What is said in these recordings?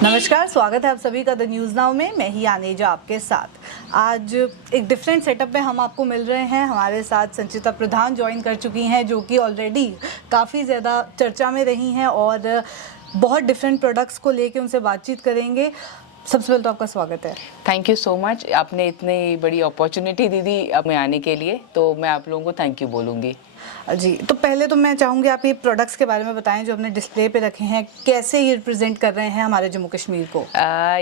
नमस्कार, स्वागत है आप सभी का द न्यूज़ नाउ में। मैं ही आनेजा आपके साथ। आज एक डिफरेंट सेटअप में हम आपको मिल रहे हैं। हमारे साथ संचिता प्रधान ज्वाइन कर चुकी हैं, जो कि ऑलरेडी काफ़ी ज़्यादा चर्चा में रही हैं और बहुत डिफरेंट प्रोडक्ट्स को लेके उनसे बातचीत करेंगे। सबसे पहले तो आपका स्वागत है। थैंक यू सो मच, आपने इतनी बड़ी अपॉर्चुनिटी दी थी अब मैं आने के लिए, तो मैं आप लोगों को थैंक यू बोलूँगी। जी, तो पहले तो मैं चाहूँगी आप ये प्रोडक्ट्स के बारे में बताएं जो हमने डिस्प्ले पे रखे हैं, कैसे ये रिप्रेजेंट कर रहे हैं हमारे जम्मू कश्मीर को।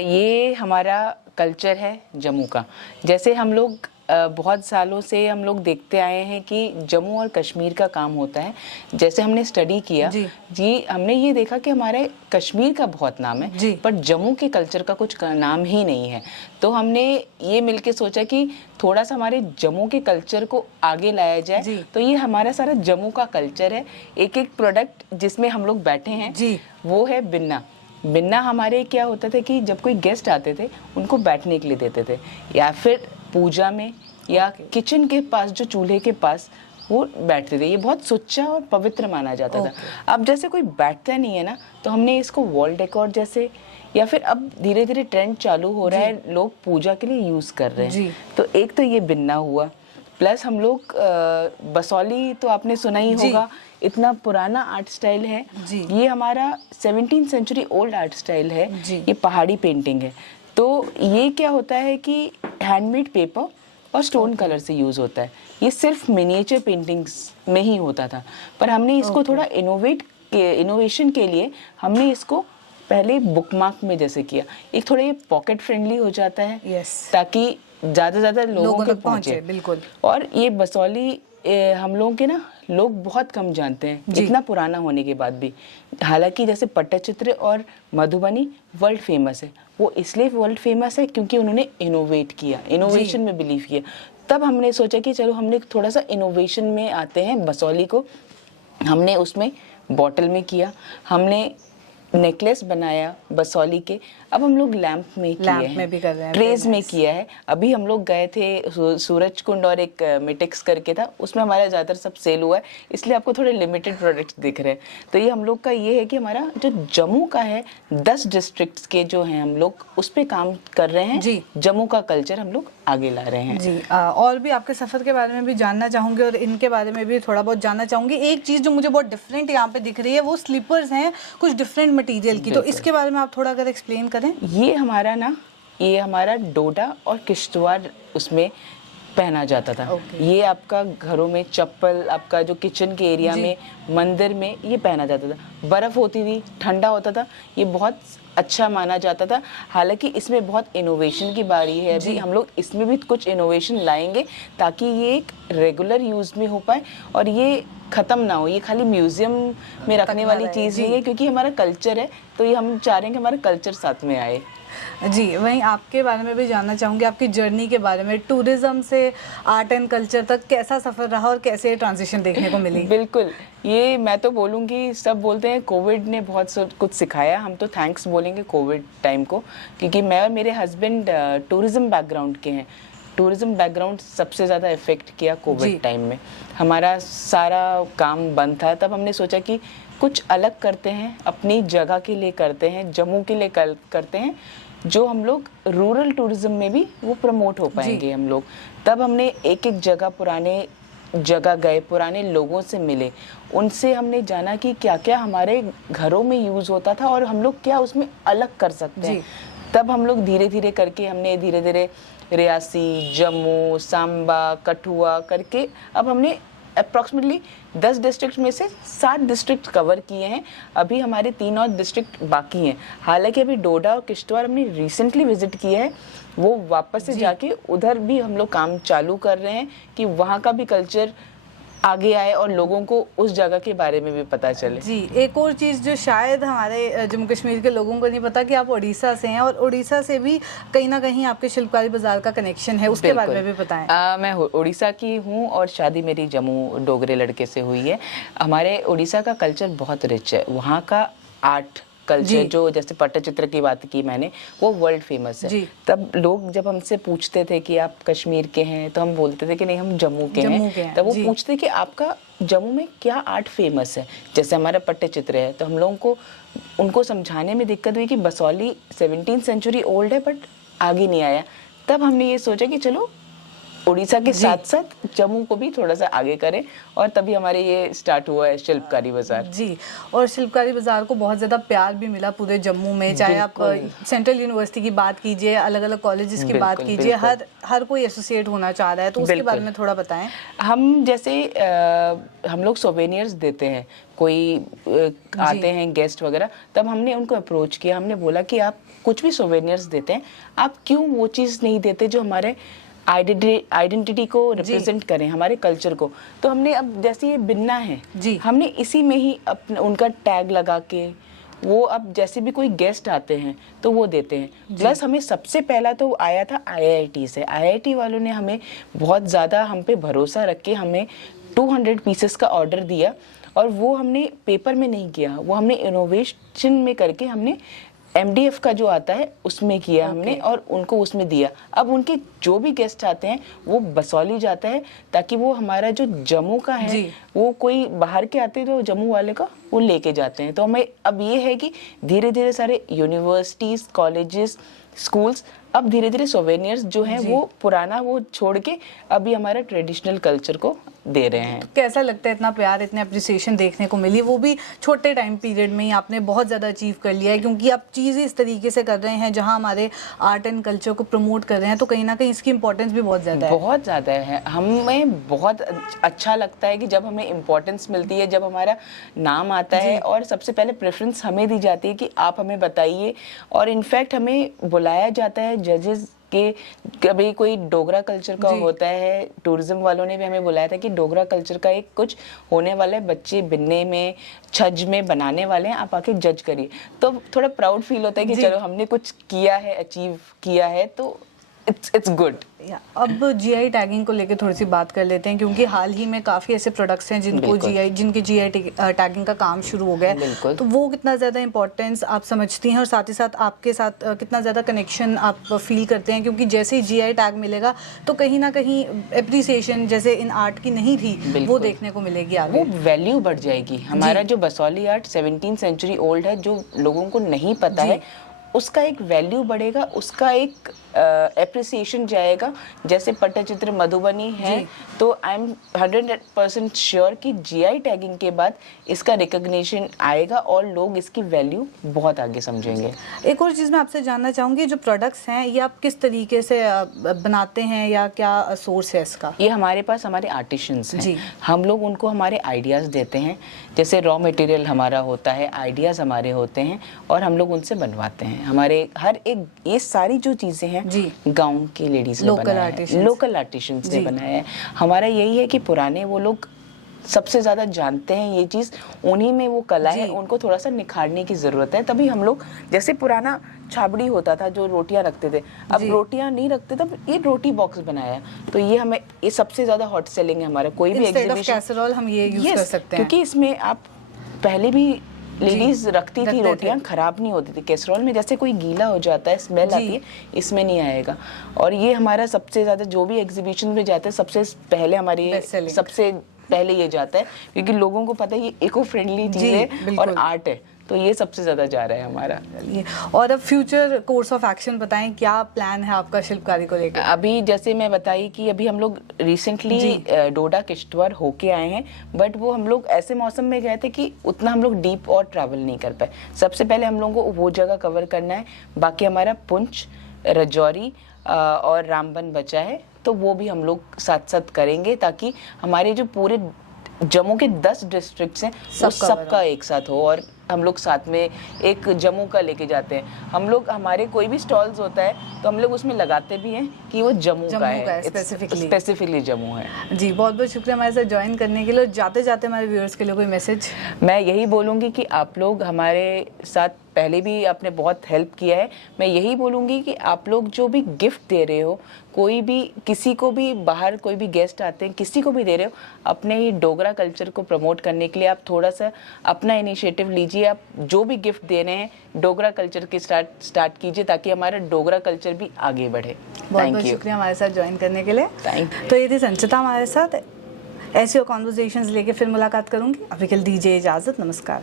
ये हमारा कल्चर है जम्मू का। जैसे हम लोग बहुत सालों से हम लोग देखते आए हैं कि जम्मू और कश्मीर का काम होता है। जैसे हमने स्टडी किया जी, हमने ये देखा कि हमारे कश्मीर का बहुत नाम है पर जम्मू के कल्चर का कुछ नाम ही नहीं है। तो हमने ये मिलके सोचा कि थोड़ा सा हमारे जम्मू के कल्चर को आगे लाया जाए। तो ये हमारा सारा जम्मू का कल्चर है। एक एक प्रोडक्ट जिसमें हम लोग बैठे हैं वो है बिन्ना। बिन्ना हमारे क्या होता था कि जब कोई गेस्ट आते थे उनको बैठने के लिए देते थे, या फिर पूजा में या किचन के पास जो चूल्हे के पास वो बैठते थे। ये बहुत सुच्चा और पवित्र माना जाता था। अब जैसे कोई बैठता नहीं है ना, तो हमने इसको वॉल डेकोर जैसे, या फिर अब धीरे धीरे ट्रेंड चालू हो रहा है, लोग पूजा के लिए यूज कर रहे हैं। तो एक तो ये बिन्ना हुआ, प्लस हम लोग बसौली तो आपने सुना ही होगा, इतना पुराना आर्ट स्टाइल है। ये हमारा 17th century old art style है। ये पहाड़ी पेंटिंग है। तो ये क्या होता है कि हैंडमेड पेपर और स्टोन कलर से यूज होता है। ये सिर्फ मिनिएचर पेंटिंग्स में ही होता था, पर हमने इसको थोड़ा इनोवेशन के लिए हमने इसको पहले बुकमार्क में जैसे किया। एक थोड़ा ये पॉकेट फ्रेंडली हो जाता है ताकि ज्यादा लोगों तक पहुंचे। बिल्कुल। और ये बसौली हम लोगों के ना लोग बहुत कम जानते हैं, इतना पुराना होने के बाद भी। हालांकि जैसे पट्टचित्र और मधुबनी वर्ल्ड फेमस है। वो इसलिए वर्ल्ड फेमस है क्योंकि उन्होंने इनोवेट किया, इनोवेशन में बिलीव किया। तब हमने सोचा कि चलो हमने थोड़ा सा इनोवेशन में आते हैं। बसौली को हमने उसमें बॉटल में किया, हमने नेकलेस बनाया बसौली के। अब हम लोग लैंप में किए हैं, भी कर रहे हैं, ट्रेज में किया है। अभी हम लोग गए थे सूरज कुंड और एक मिटेक्स करके था, उसमें हमारा ज़्यादातर सब सेल हुआ है, इसलिए आपको थोड़े लिमिटेड प्रोडक्ट्स दिख रहे हैं। तो ये हम लोग का ये है कि हमारा जो जम्मू का है 10 डिस्ट्रिक्ट्स के जो हैं हम लोग उस पर काम कर रहे हैं। जम्मू का कल्चर हम लोग आगे ला रहे हैं जी। और भी आपके सफ़र के बारे में भी जानना चाहूँगी और इनके बारे में भी थोड़ा बहुत जानना चाहूँगी। एक चीज़ जो मुझे बहुत डिफरेंट यहाँ पे दिख रही है वो स्लीपर्स हैं, कुछ डिफरेंट मटेरियल की, तो इसके बारे में आप थोड़ा अगर एक्सप्लेन करें। ये हमारा डोडा और किश्तवाड़ उसमें पहना जाता था। ये आपका घरों में चप्पल, आपका जो किचन के एरिया में, मंदिर में ये पहना जाता था। बर्फ़ होती थी, ठंडा होता था, ये बहुत अच्छा माना जाता था। हालांकि इसमें बहुत इनोवेशन की बारी है। अभी हम लोग इसमें भी कुछ इनोवेशन लाएंगे ताकि ये एक रेगुलर यूज़ में हो पाए और ये ख़त्म ना हो। ये खाली म्यूज़ियम में रखने वाली चीज़ नहीं है, क्योंकि हमारा कल्चर है, तो ये हम चाह रहे हैं कि हमारा कल्चर साथ में आए। जी, वहीं आपके बारे में भी जानना चाहूँगी, आपकी जर्नी के बारे में। टूरिज़्म से आर्ट एंड कल्चर तक कैसा सफ़र रहा और कैसे ट्रांजिशन देखने को मिली? बिल्कुल, ये मैं तो बोलूँगी, सब बोलते हैं कोविड ने बहुत कुछ सिखाया। हम तो थैंक्स बोलेंगे कोविड टाइम को, क्योंकि मैं और मेरे हस्बैंड टूरिज़्म बैकग्राउंड के हैं। टूरिज़्म बैकग्राउंड सबसे ज़्यादा इफ़ेक्ट किया कोविड टाइम में। हमारा सारा काम बंद था, तब हमने सोचा कि कुछ अलग करते हैं, अपनी जगह के लिए करते हैं, जम्मू के लिए करते हैं, जो हम लोग रूरल टूरिज्म में भी वो प्रमोट हो पाएंगे हम लोग। तब हमने एक एक जगह पुराने जगह गए, पुराने लोगों से मिले, उनसे हमने जाना कि क्या क्या हमारे घरों में यूज़ होता था और हम लोग क्या उसमें अलग कर सकते हैं। तब हम लोग धीरे धीरे करके हमने धीरे धीरे रियासी, जम्मू, सांबा, कठुआ करके अब हमने अप्रॉक्सीमेटली 10 डिस्ट्रिक्ट में से 7 डिस्ट्रिक्ट कवर किए हैं। अभी हमारे 3 और डिस्ट्रिक्ट बाकी हैं। हालांकि अभी डोडा और किश्तवाड़ हमने रिसेंटली विजिट किया है, वो वापस से जाके उधर भी हम लोग काम चालू कर रहे हैं कि वहाँ का भी कल्चर आगे आए और लोगों को उस जगह के बारे में भी पता चले। जी, एक और चीज़ जो शायद हमारे जम्मू कश्मीर के लोगों को नहीं पता कि आप उड़ीसा से हैं, और उड़ीसा से भी कहीं ना कहीं आपके शिल्पकारी बाज़ार का कनेक्शन है, उसके बारे में भी बताएं। मैं उड़ीसा की हूँ और शादी मेरी जम्मू डोगरे लड़के से हुई है। हमारे उड़ीसा का कल्चर बहुत रिच है। वहाँ का आर्ट कल्चर जो, जैसे पट्टचित्र की बात की मैंने, वो वर्ल्ड फेमस है। तब लोग जब हमसे पूछते थे कि आप कश्मीर के हैं, तो हम बोलते थे कि नहीं, हम जम्मू के हैं। तब वो पूछते कि आपका जम्मू में क्या आर्ट फेमस है। जैसे हमारा पट्टचित्र है, तो हम लोगों को उनको समझाने में दिक्कत हुई कि बसौली 17th सेंचुरी ओल्ड है बट आगे नहीं आया। तब हमने ये सोचा कि चलो उड़ीसा के साथ साथ जम्मू को भी थोड़ा सा आगे करें, और तभी हमारे ये स्टार्ट हुआ है शिल्पकारी बाजार। जी, और शिल्पकारी बाजार को बहुत ज़्यादा प्यार भी मिला पूरे जम्मू में, चाहे आप सेंट्रल यूनिवर्सिटी की बात कीजिए, अलग अलग कॉलेजेस की बात कीजिए, हर कोई एसोसिएट होना चाह रहा है, तो उसके बारे में थोड़ा बताएं। हम जैसे हम लोग सोवेनियर्स देते हैं, कोई आते हैं गेस्ट वगैरह, तब हमने उनको अप्रोच किया। हमने बोला कि आप कुछ भी सोवेनियर्स देते हैं, आप क्यों वो चीज़ नहीं देते जो हमारे आइडेंटिटी को रिप्रेजेंट करें, हमारे कल्चर को। तो हमने अब जैसे ये बिन्ना है, हमने इसी में ही उनका टैग लगा के वो अब जैसे भी कोई गेस्ट आते हैं तो वो देते हैं। प्लस हमें सबसे पहला तो आया था IIT से। IIT वालों ने हमें बहुत ज़्यादा हम पे भरोसा रख के हमें 200 पीसेस का ऑर्डर दिया, और वो हमने पेपर में नहीं किया, वो हमने इनोवेशन में करके हमने MDF का जो आता है उसमें किया हमने, और उनको उसमें दिया। अब उनके जो भी गेस्ट आते हैं वो बसौली जाता है, ताकि वो हमारा जो जम्मू का है, वो कोई बाहर के आते हैं तो जम्मू वाले का वो लेके जाते हैं। तो हमें अब ये है कि धीरे धीरे सारे यूनिवर्सिटीज, कॉलेजेस, स्कूल्स अब धीरे धीरे सोवेनियर्स जो हैं वो पुराना वो छोड़ के अभी हमारा ट्रेडिशनल कल्चर को दे रहे हैं। कैसा लगता है, इतना प्यार, इतने अप्रिसिएशन देखने को मिली, वो भी छोटे टाइम पीरियड में ही आपने बहुत ज़्यादा अचीव कर लिया है, क्योंकि आप चीज़ें इस तरीके से कर रहे हैं जहां हमारे आर्ट एंड कल्चर को प्रमोट कर रहे हैं, तो कहीं ना कहीं इसकी इंपॉर्टेंस भी बहुत ज़्यादा है। बहुत ज़्यादा है। हमें बहुत अच्छा लगता है कि जब हमें इम्पोर्टेंस मिलती है, जब हमारा नाम आता है, और सबसे पहले प्रेफरेंस हमें दी जाती है कि आप हमें बताइए। और इनफैक्ट हमें बुलाया जाता है जजेस के, कभी कोई डोगरा कल्चर का होता है, टूरिज्म वालों ने भी हमें बुलाया था कि डोगरा कल्चर का एक कुछ होने वाला है, बच्चे बिन्ने में, छज में बनाने वाले हैं, आप आके जज करिए। तो थोड़ा प्राउड फील होता है कि चलो हमने कुछ किया है, अचीव किया है, तो इट्स गुड। अब GI टैगिंग को लेकर थोड़ी सी बात कर लेते हैं, क्योंकि हाल ही में काफ़ी ऐसे प्रोडक्ट्स हैं जिनके GI टैगिंग का काम शुरू हो गया है, तो वो कितना ज़्यादा इंपॉर्टेंस आप समझती हैं, और साथ ही साथ आपके साथ कितना ज़्यादा कनेक्शन आप फील करते हैं, क्योंकि जैसे ही GI टैग मिलेगा तो कहीं ना कहीं एप्रिसिएशन जैसे इन आर्ट की नहीं थी वो देखने को मिलेगी, आगे वो वैल्यू बढ़ जाएगी। हमारा जो Basohli art 17th century old है, जो लोगों को नहीं पता है, उसका एक वैल्यू बढ़ेगा, उसका एक एप्रिसिएशन जाएगा। जैसे पट्टचित्र मधुबनी है, तो आई एम 100% श्योर कि GI टैगिंग के बाद इसका रिकग्निशन आएगा और लोग इसकी वैल्यू बहुत आगे समझेंगे। एक और चीज़ मैं आपसे जानना चाहूँगी, जो प्रोडक्ट्स हैं ये आप किस तरीके से बनाते हैं, या क्या सोर्स है इसका? ये हमारे पास हमारे आर्टिशंस हैं, हम लोग उनको हमारे आइडियाज़ देते हैं। जैसे रॉ मटेरियल हमारा होता है, आइडियाज़ हमारे होते हैं, और हम लोग उनसे बनवाते हैं। हमारे हर एक ये सारी जो चीज़ें हैं गाँव की लेडीज ने बनाया है, लोकल आर्टिशंस ने बनाया है। हमारा यही है कि पुराने वो लोग सबसे ज़्यादा जानते हैं ये चीज़, उन्हीं में वो कला है, उनको थोड़ा सा निखारने की ज़रूरत है। तभी हम लोग, जैसे पुराना छाबड़ी होता था जो रोटियां रखते थे, अब रोटियां नहीं रखते, तब ये रोटी बॉक्स बनाया, तो ये हमें ये सबसे ज़्यादा हॉट सेलिंग है हमारा। कोई भी एग्जीबिशन कैसरोल हम ये यूज कर सकते हैं, क्योंकि इसमें आप पहले भी लेडीज रखती थी, रोटियां खराब नहीं होती थी। कैसरोल में जैसे कोई गीला हो जाता है, स्मेल आती है, इसमें नहीं आएगा। और ये हमारा सबसे ज़्यादा जो भी एग्जीबिशन में जाते हैं, सबसे पहले हमारी सबसे पहले ये जाता है, क्योंकि लोगों को पता है ये इको फ्रेंडली चीज़ है और आर्ट है, तो ये सबसे ज़्यादा जा रहा है हमारा। और अब फ्यूचर कोर्स ऑफ एक्शन बताएं, क्या प्लान है आपका शिल्पकारी को लेकर? अभी जैसे मैं बताई कि अभी हम लोग रिसेंटली डोडा किश्तवाड़ होके आए हैं, बट वो हम लोग ऐसे मौसम में गए थे कि उतना हम लोग डीप और ट्रैवल नहीं कर पाए। सबसे पहले हम लोगों को वो जगह कवर करना है, बाकी हमारा पुंछ, राजौरी और रामबन बचा है, तो वो भी हम लोग साथ साथ करेंगे ताकि हमारे जो पूरे जम्मू के 10 डिस्ट्रिक्ट्स हैं वो सबका एक साथ हो। और हम लोग साथ में एक जम्मू का लेके जाते हैं। हम लोग, हमारे कोई भी स्टॉल्स होता है तो हम लोग उसमें लगाते भी हैं कि वो जम्मू का है, स्पेसिफिकली जम्मू है। जी, बहुत बहुत शुक्रिया हमारे साथ ज्वाइन करने के लिए। जाते जाते हमारे व्यूअर्स के लिए कोई मैसेज? मैं यही बोलूँगी कि आप लोग हमारे साथ पहले भी आपने बहुत हेल्प किया है। मैं यही बोलूँगी कि आप लोग जो भी गिफ्ट दे रहे हो, कोई भी, किसी को भी, बाहर कोई भी गेस्ट आते हैं, किसी को भी दे रहे हो, अपने ही डोगरा कल्चर को प्रमोट करने के लिए आप थोड़ा सा अपना इनिशिएटिव लीजिए। आप जो भी गिफ्ट दे रहे हैं डोगरा कल्चर के स्टार्ट कीजिए ताकि हमारा डोगरा कल्चर भी आगे बढ़े। बहुत बहुत शुक्रिया हमारे साथ ज्वाइन करने के लिए। Thank you. तो ये थी संचिता हमारे साथ। ऐसी और कॉन्वर्सेशंस लेके फिर मुलाकात करूंगी। अभी के लिए दीजिए इजाजत। नमस्कार।